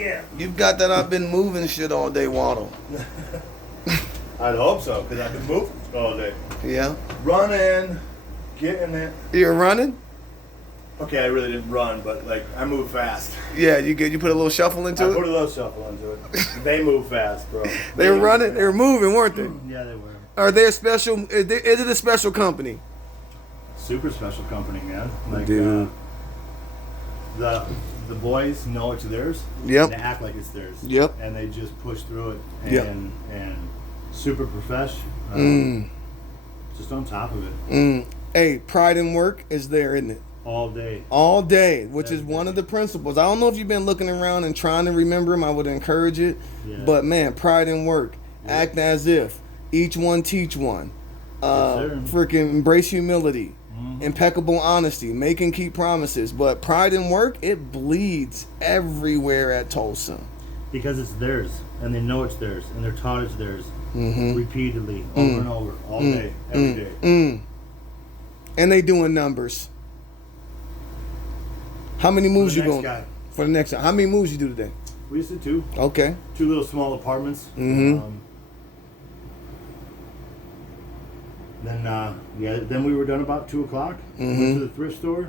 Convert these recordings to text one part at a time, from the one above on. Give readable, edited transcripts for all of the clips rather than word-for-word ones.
Yeah. You've got that I've been moving shit all day waddle. I'd hope so, because I've been moving all day. Yeah. Running, getting it. You're running? Okay, I really didn't run, but like I move fast. Yeah, you put a little shuffle into I it? put a little shuffle into it. They move fast, bro. They were running? They were moving, weren't they? Yeah, they were. Are they a special, is it a special company? Super special company, man. Like, Dude. The boys know it's theirs. Yep. And they act like it's theirs. Yep. And they just push through it. And, Yep. and super profesh. Just on top of it. Hey, pride in work is there, isn't it? All day. All day, which is one of the principles. I don't know if you've been looking around and trying to remember them. I would encourage it. Yeah. But man, pride in work. Yeah. Act as if. Each one teach one. Yes, Freaking embrace humility. Impeccable honesty. Make and keep promises. But pride in work, it bleeds everywhere at TOSA. Because it's theirs. And they know it's theirs. And they're taught it's theirs. Repeatedly. Over and over. All day. Every day. And they doing numbers. How many moves you going for the next time? How many moves you do today? We used to do 2. Okay. 2 little small apartments. Then we were done about 2 o'clock. Went to the thrift store.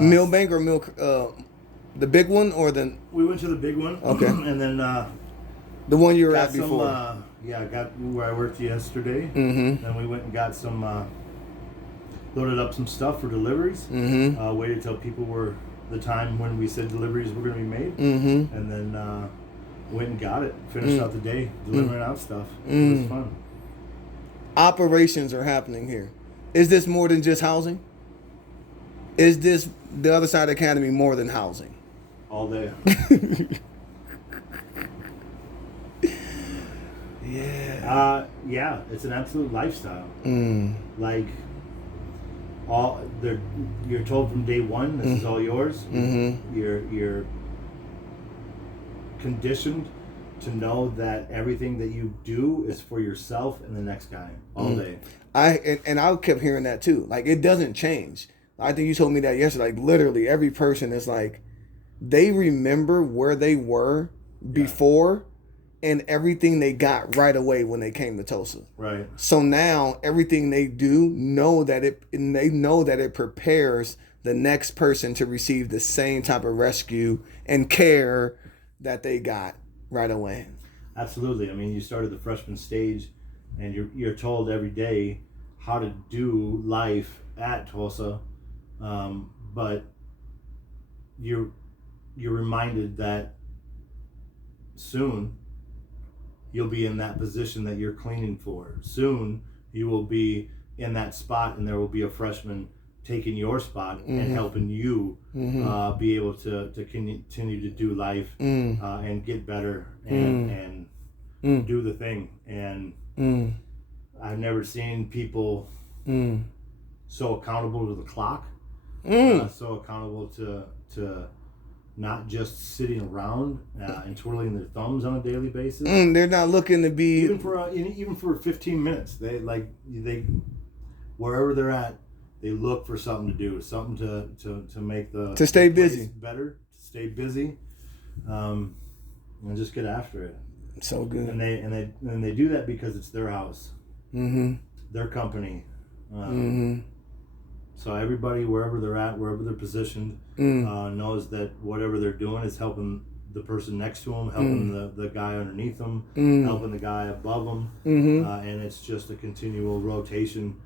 Millbank or Milk, the big one or the? We went to the big one. Okay. And then the one you were got at before. I got where I worked yesterday. Then we went and got some, loaded up some stuff for deliveries. Waited till people were the time when we said deliveries were going to be made. And then went and got it. Finished out the day delivering out stuff. It was fun. Operations are happening here. Is this more than just housing? Is this the other side academy more than housing? All day. Yeah. Yeah, it's an absolute lifestyle. Like you're told from day one, this is all yours. You're conditioned to know that everything that you do is for yourself and the next guy all day. I kept hearing that too. Like, it doesn't change. I think you told me that yesterday. Like, literally every person is like, they remember where they were before and everything they got right away when they came to TOSA. Right. So now everything they do they know that it prepares the next person to receive the same type of rescue and care that they got right away. Absolutely. I mean, you started the freshman stage, and you're told every day how to do life at TOSA, but you're reminded that soon you'll be in that position that you're cleaning for. Soon you will be in that spot, and there will be a freshman taking your spot and helping you be able to continue to do life and get better and do the thing. And I've never seen people so accountable to the clock, so accountable to not just sitting around and twiddling their thumbs on a daily basis. They're not looking to be even for 15 minutes. They wherever they're at, they look for something to do, something to make to stay busy better, to stay busy, and just get after it. So good. And they do that because it's their house, their company. So everybody, wherever they're at, wherever they're positioned, knows that whatever they're doing is helping the person next to them, helping the guy underneath them, helping the guy above them, and it's just a continual rotation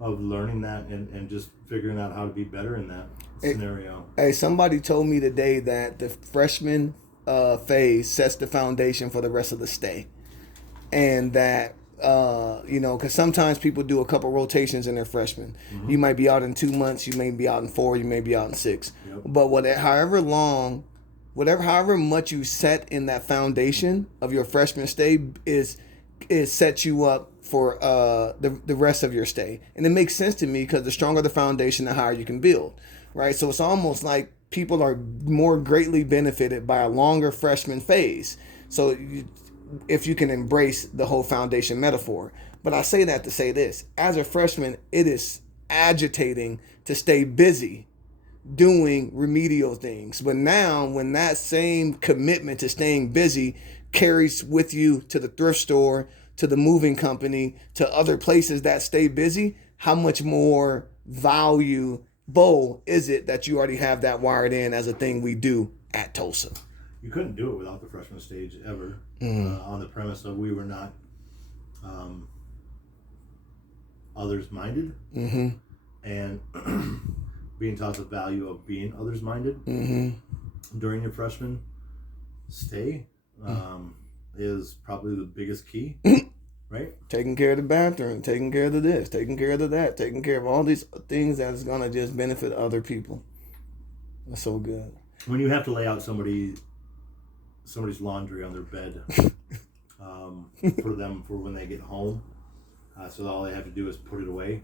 of learning that and just figuring out how to be better in that scenario. Hey, somebody told me today that the freshman phase sets the foundation for the rest of the stay. And that, because sometimes people do a couple rotations in their freshman. You might be out in 2 months, you may be out in 4, you may be out in 6. Yep. But however much you set in that foundation of your freshman stay is sets you up for the rest of your stay. And it makes sense to me because the stronger the foundation, the higher you can build, right? So it's almost like people are more greatly benefited by a longer freshman phase. So if you can embrace the whole foundation metaphor. But I say that to say this. As a freshman, it is agitating to stay busy doing remedial things. But now, when that same commitment to staying busy carries with you to the thrift store, to the moving company, to other places that stay busy, how much more valuable is it that you already have that wired in as a thing we do at TOSA? You couldn't do it without the freshman stage ever, on the premise of we were not others minded, and being taught the value of being others minded during your freshman stay is probably the biggest key, right? Taking care of the bathroom, taking care of the this, taking care of the that, taking care of all these things that is gonna just benefit other people. That's so good. When you have to lay out somebody's laundry on their bed for them for when they get home, so all they have to do is put it away,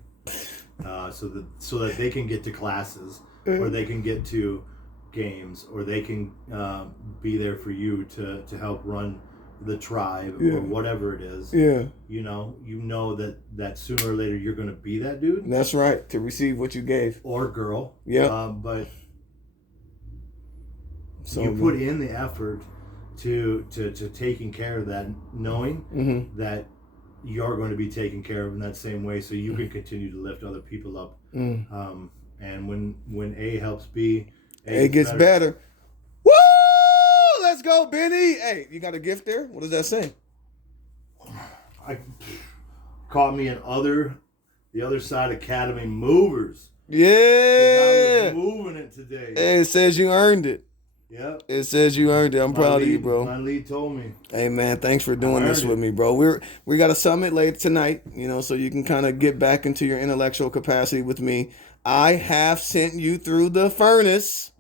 so that they can get to classes, or they can get to games, or they can be there for you to help run the tribe, or whatever it is. You know that sooner or later you're going to be that dude. That's right, to receive what you gave, or girl. But so you put in the effort to taking care of that, knowing that you're going to be taken care of in that same way, so you can continue to lift other people up. And when A helps B, A gets better. Woo! Let's go, Benny. Hey, you got a gift there? What does that say? Caught me in the other side Academy movers. Yeah. I was moving it today. Hey, it says you earned it. Yep. It says you earned it. I'm proud of you, bro. My lead told me. Hey, man, thanks for doing this with me, bro. We got a summit later tonight, so you can kind of get back into your intellectual capacity with me. I have sent you through the furnace.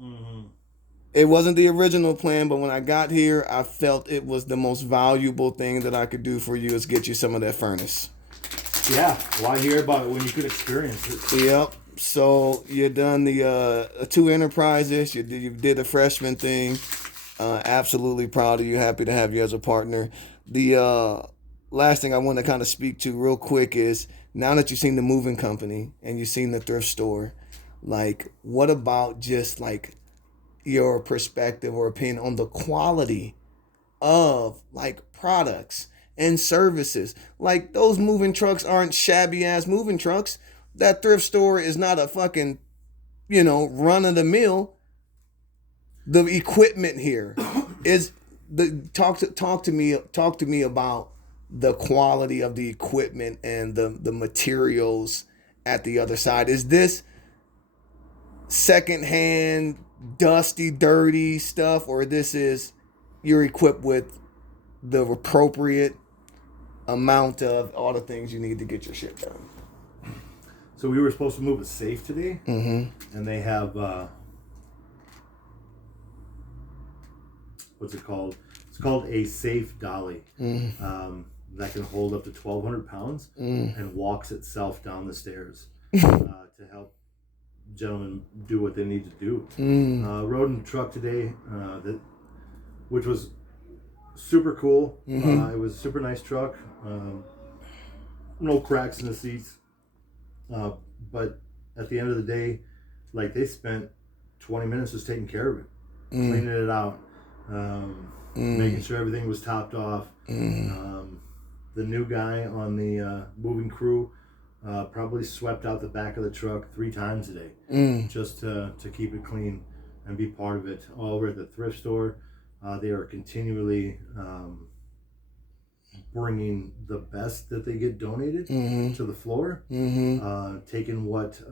It wasn't the original plan, but when I got here, I felt it was the most valuable thing that I could do for you is get you some of that furnace. Yeah, why hear about it when you could experience it? Yep. So you done the 2 enterprises. You did the freshman thing. Absolutely proud of you. Happy to have you as a partner. The last thing I want to kind of speak to real quick is, now that you've seen the moving company and you've seen the thrift store, like, what about just like your perspective or opinion on the quality of like products and services? Like, those moving trucks aren't shabby ass moving trucks. That thrift store is not a fucking, run of the mill. The equipment here is talk to me about the quality of the equipment and the materials at the other side. Is this secondhand, dusty, dirty stuff, or you're equipped with the appropriate amount of all the things you need to get your shit done? So we were supposed to move a safe today, and they have what's it called? It's called a safe dolly that can hold up to 1,200 pounds and walks itself down the stairs to help gentlemen do what they need to do. Rode in the truck today, which was super cool. It was a super nice truck. No cracks in the seats. But at the end of the day, like, they spent 20 minutes just taking care of it, cleaning it out, making sure everything was topped off. The new guy on the moving crew probably swept out the back of the truck 3 times a day, just to keep it clean and be part of it. Over at the thrift store, they are continually bringing the best that they get donated to the floor, taking what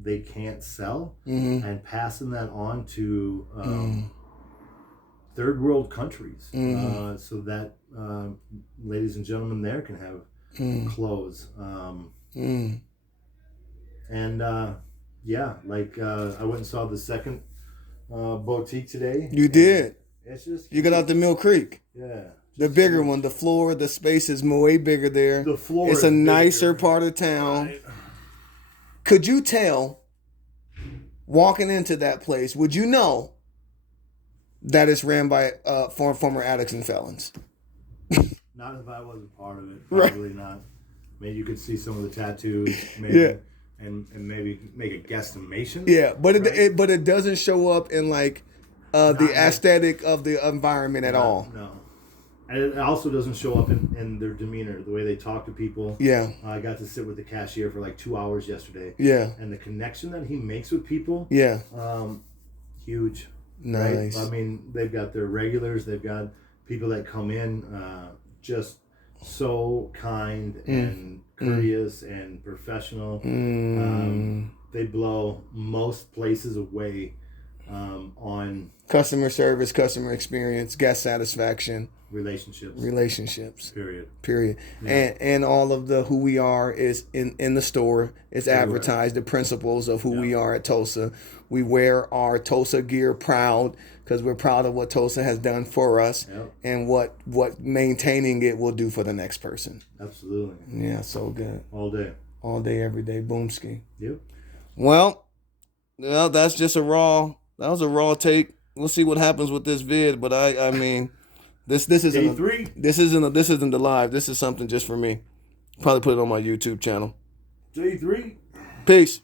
they can't sell and passing that on to third world countries, so that ladies and gentlemen there can have clothes. And I went and saw the second boutique today. You did. It's just, you got out to Mill Creek. Yeah. The bigger one, the floor, the space is way bigger there. The floor it's is a nicer bigger. part of town. Right. Could you tell, walking into that place, would you know that it's ran by former addicts and felons? Not if I wasn't part of it. Right. Probably not. Maybe you could see some of the tattoos. Maybe and maybe make a guesstimation. Yeah, but right? but it doesn't show up in like the aesthetic of the environment at all. No. And it also doesn't show up in their demeanor, the way they talk to people. Yeah. I got to sit with the cashier for like 2 hours yesterday. Yeah. And the connection that he makes with people. Yeah. Huge. Nice. Right? I mean, they've got their regulars. They've got people that come in just so kind and courteous and professional. They blow most places away on customer service, customer experience, guest satisfaction, relationships. Period. Yeah. And all of the who we are is in the store. It's advertised. The principles of who we are at TOSA. We wear our TOSA gear proud because we're proud of what TOSA has done for us and what maintaining it will do for the next person. Absolutely. Yeah, so good. All day, every day. Boomski. Yep. Well, that's just that was a raw take. We'll see what happens with this vid, but I mean, this isn't this isn't the live. This is something just for me. Probably put it on my YouTube channel. J3. Peace.